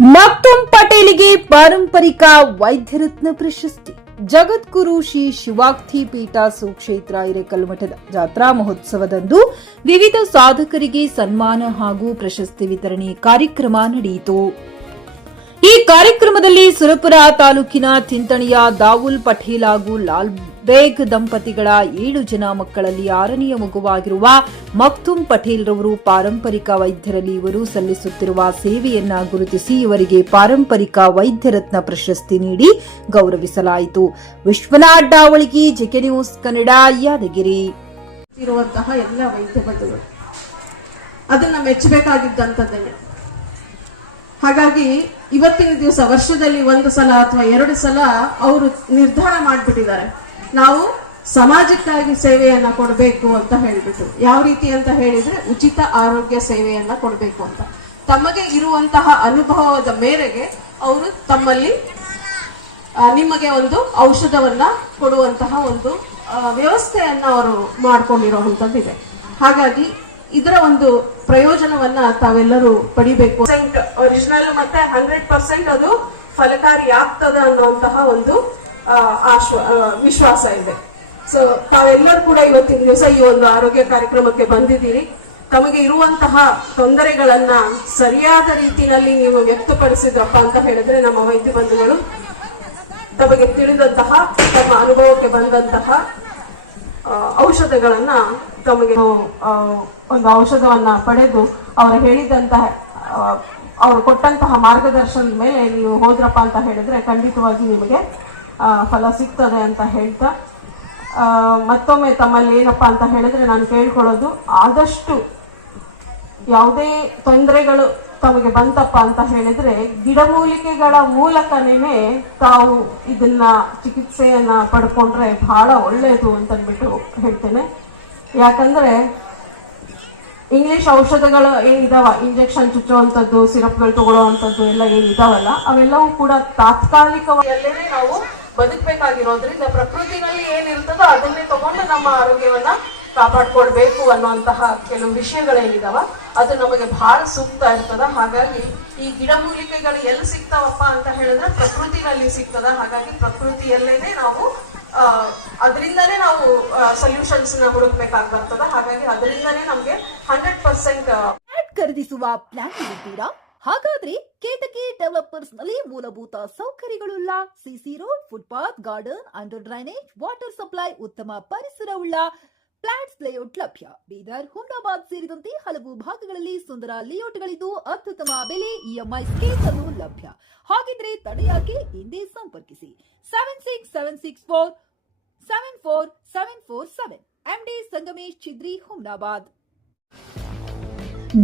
ಮಕ್ತುಮ್ ಪಟೇಲ್ಗೆ ಪಾರಂಪರಿಕ ವೈದ್ಯರತ್ನ ಪ್ರಶಸ್ತಿ. ಜಗದ್ಗುರು ಶ್ರೀ ಶಿವಾಕ್ತಿ ಪೀಠ ಸುಕ್ಷೇತ್ರ ಹಿರೇಕಲ್ಮಠದ ಜಾತ್ರಾ ಮಹೋತ್ಸವದಂದು ವಿವಿಧ ಸಾಧಕರಿಗೆ ಸನ್ಮಾನ ಹಾಗೂ ಪ್ರಶಸ್ತಿ ವಿತರಣೆ ಕಾರ್ಯಕ್ರಮ ನಡೆಯಿತು. ಈ ಕಾರ್ಯಕ್ರಮದಲ್ಲಿ ಸುರಪುರ ತಾಲೂಕಿನ ತಿಂತಣಿಯ ದಾವುಲ್ ಪಟೇಲ್ ಹಾಗೂ ಲಾಲ್ ಬೇಗ್ ದಂಪತಿಗಳ 7 ಜನ ಮಕ್ಕಳಲ್ಲಿ 6ನೆಯ ಮಗುವಾಗಿರುವ ಮಕ್ತುಮ್ ಪಟೇಲ್ ರವರು ಪಾರಂಪರಿಕ ವೈದ್ಯರಲ್ಲಿ ಇವರು ಸಲ್ಲಿಸುತ್ತಿರುವ ಸೇವೆಯನ್ನ ಗುರುತಿಸಿ ಇವರಿಗೆ ಪಾರಂಪರಿಕ ವೈದ್ಯರತ್ನ ಪ್ರಶಸ್ತಿ ನೀಡಿ ಗೌರವಿಸಲಾಯಿತು. Vishwanath Davalagi, JK news Kannada, Yadgiri. ಇರುವಂತಹ ಎಲ್ಲ ವೈದ್ಯ ಬಂಧುಗಳು ಅದನ್ನ ಮೆಚ್ಚಬೇಕಾಗಿದ್ದಂಥದ್ದೇನೆ. ಹಾಗಾಗಿ ಇವತ್ತಿನ ದಿವಸ ವರ್ಷದಲ್ಲಿ 1 ಸಲ ಅಥವಾ 2 ಸಲ ಅವರು ನಿರ್ಧಾರ ಮಾಡಿಬಿಟ್ಟಿದ್ದಾರೆ, ನಾವು ಸಮಾಜಕ್ಕಾಗಿ ಸೇವೆಯನ್ನ ಕೊಡಬೇಕು ಅಂತ ಹೇಳಿಬಿಟ್ಟು. ಯಾವ ರೀತಿ ಅಂತ ಹೇಳಿದ್ರೆ ಉಚಿತ ಆರೋಗ್ಯ ಸೇವೆಯನ್ನ ಕೊಡಬೇಕು ಅಂತ ತಮಗೆ ಇರುವಂತಹ ಅನುಭವದ ಮೇರೆಗೆ ಅವರು ತಮ್ಮಲ್ಲಿ ನಿಮಗೆ ಒಂದು ಔಷಧವನ್ನ ಕೊಡುವಂತಹ ಒಂದು ವ್ಯವಸ್ಥೆಯನ್ನ ಅವರು ಮಾಡ್ಕೊಂಡಿರುವಂತದ್ದಿದೆ. ಹಾಗಾಗಿ ಇದರ ಒಂದು ಪ್ರಯೋಜನವನ್ನ ತಾವೆಲ್ಲರೂ ಪಡಿಬೇಕು. ಒರಿಜಿನಲ್ ಮತ್ತೆ 100% ಅದು ಫಲಕಾರಿ ಆಗ್ತದೆ ಅನ್ನುವಂತಹ ಒಂದು ವಿಶ್ವಾಸ ಇದೆ. ಸೊ ತಾವೆಲ್ಲರೂ ಕೂಡ ಇವತ್ತಿನ ದಿವಸ ಈ ಒಂದು ಆರೋಗ್ಯ ಕಾರ್ಯಕ್ರಮಕ್ಕೆ ಬಂದಿದ್ದೀರಿ. ತಮಗೆ ಇರುವಂತಹ ತೊಂದರೆಗಳನ್ನ ಸರಿಯಾದ ರೀತಿಯಲ್ಲಿ ನೀವು ವ್ಯಕ್ತಪಡಿಸಿದ್ರಪ್ಪ ಅಂತ ಹೇಳಿದ್ರೆ ನಮ್ಮ ವೈದ್ಯ ಬಂಧುಗಳು ತಮಗೆ ತಿಳಿದಂತಹ ತಮ್ಮ ಅನುಭವಕ್ಕೆ ಬಂದಂತಹ ಔಷಧಗಳನ್ನ ತಮಗೆ ಒಂದು ಔಷಧವನ್ನ ಪಡೆದು ಅವರು ಹೇಳಿದಂತಹ ಅವರು ಕೊಟ್ಟಂತಹ ಮಾರ್ಗದರ್ಶನದ ಮೇಲೆ ನೀವು ಹೋದ್ರಪ್ಪ ಅಂತ ಹೇಳಿದ್ರೆ ಖಂಡಿತವಾಗಿ ನಿಮಗೆ ಫಲ ಸಿಗ್ತದೆ ಅಂತ ಹೇಳ್ತಾ ಮತ್ತೊಮ್ಮೆ ತಮ್ಮಲ್ಲಿ ಏನಪ್ಪಾ ಅಂತ ಹೇಳಿದ್ರೆ ನಾನು ಕೇಳ್ಕೊಳ್ಳೋದು, ಆದಷ್ಟು ಯಾವುದೇ ತೊಂದರೆಗಳು ತಮಗೆ ಬಂತಪ್ಪ ಅಂತ ಹೇಳಿದ್ರೆ ಗಿಡಮೂಲಿಕೆಗಳ ಮೂಲಕನೇ ತಾವು ಇದನ್ನ ಚಿಕಿತ್ಸೆಯನ್ನ ಪಡ್ಕೊಂಡ್ರೆ ಬಹಳ ಒಳ್ಳೆಯದು ಅಂತಂದ್ಬಿಟ್ಟು ಹೇಳ್ತೇನೆ. ಯಾಕಂದ್ರೆ ಇಂಗ್ಲಿಷ್ ಔಷಧಗಳು ಏನಿದಾವ, ಇಂಜೆಕ್ಷನ್ ಚುಚ್ಚುವಂಥದ್ದು, ಸಿರಪ್ಗಳು ತಗೊಳ್ಳುವಂಥದ್ದು ಎಲ್ಲ ಏನಿದಾವಲ್ಲ, ಅವೆಲ್ಲವೂ ಕೂಡ ತಾತ್ಕಾಲಿಕವಾಗಿ ನಾವು ಬದುಕಬೇಕಾಗಿರೋದ್ರಿಂದ ಪ್ರಕೃತಿನಲ್ಲಿ ಏನಿರ್ತದೋ ಅದನ್ನೇ ತಗೊಂಡು ನಮ್ಮ ಆರೋಗ್ಯವನ್ನ ಕಾಪಾಡ್ಕೊಳ್ಬೇಕು ಅನ್ನುವಂತಹ ಕೆಲವು ವಿಷಯಗಳೇನಿದಾವ ಅದು ನಮಗೆ ಬಹಳ ಸೂಕ್ತ ಇರ್ತದ. ಹಾಗಾಗಿ ಈ ಗಿಡಮೂಲಿಕೆಗಳು ಎಲ್ಲಿ ಸಿಗ್ತಾವಪ್ಪ ಅಂತ ಹೇಳಿದ್ರೆ ಪ್ರಕೃತಿನಲ್ಲಿ ಸಿಗ್ತದ. ಹಾಗಾಗಿ ಪ್ರಕೃತಿಯಲ್ಲೇನೆ ನಾವು ಅದರಿಂದನೇ ನಾವು ಸೊಲ್ಯೂಷನ್ಸ್ ನ ಹುಡುಕ್ಬೇಕಾಗಿ ಬರ್ತದ. ಹಾಗಾಗಿ ಅದರಿಂದನೇ ನಮ್ಗೆ 100% ಖರೀದಿಸುವ ಪ್ಲಾನ್ ಇದ್ದೀರಾ? ಹಾಗಾದ್ರೆ ಕೇತಕಿ ಡೆವಲಪರ್ಸ್ ನಲ್ಲಿ ಮೂಲಭೂತ ಸೌಕರ್ಯಗಳುಳ್ಳ CC road, footpath, garden, under drainage, water supply, ಉತ್ತಮ ಪರಿಸರವುಳ್ಳ ಫ್ಲಾಟ್ಸ್ ಲೇಔಟ್ ಲಭ್ಯ. ಬೀದರ್, ಹುಮ್ನಾಬಾದ್ ಸೇರಿದಂತೆ ಹಲವು ಭಾಗಗಳಲ್ಲಿ ಸುಂದರ ಲೇಔಟ್ಗಳಿದ್ದು ಅತ್ಯುತ್ತಮ ಬೆಲೆ, ಇಎಂಐ ಸ್ಕೀಮ್ಸ್ ಅನ್ನು ಲಭ್ಯ. ಹಾಗಿದ್ರೆ ತಡೆಯಾಕೆ ಹಿಂದೆ ಸಂಪರ್ಕಿಸಿ 7676474747 ಎಂಡಿ ಸಂಗಮೇಶ್ ಚಿದ್ರಿ, ಹುಮ್ನಾಬಾದ್.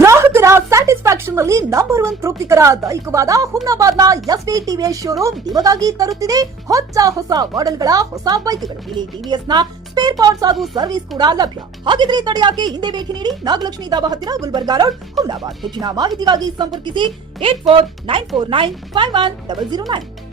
ಗ್ರಾಹಕರ ಸ್ಯಾಟಿಸ್ಫ್ಯಾಕ್ಷನ್ ನಲ್ಲಿ ನಂಬರ್ 1 ತೃಪ್ತಿಕರ ದೈಹಿಕವಾದ ಹುಮ್ನಾಬಾದ್ನ ಎಸ್ವಿ ಟಿವಿಎಸ್ ಶೋರೂಮ್ ನಿಮಗಾಗಿ ತರುತ್ತಿದೆ ಹೊಸ ಮಾಡೆಲ್ಗಳ ಹೊಸ ಬೈಕ್ಗಳು. ಇಲ್ಲಿ ಟಿವಿಎಸ್ ನ ಸ್ಪೇರ್ ಪಾರ್ಟ್ಸ್ ಹಾಗೂ ಸರ್ವಿಸ್ ಕೂಡ ಲಭ್ಯ. ಹಾಗಿದ್ರೆ ತಡೆಯಾಕೆ ಹಿಂದೆ ಭೇಟಿ ನೀಡಿ ನಾಗಲಕ್ಷ್ಮಿ ದಾಬಾ ಹತ್ತಿರ, ಗುಲ್ಬರ್ಗಾ ರೋಡ್, ಹುಮ್ನಾಬಾದ್. ಹೆಚ್ಚಿನ ಮಾಹಿತಿಗಾಗಿ ಸಂಪರ್ಕಿಸಿ 8494951009.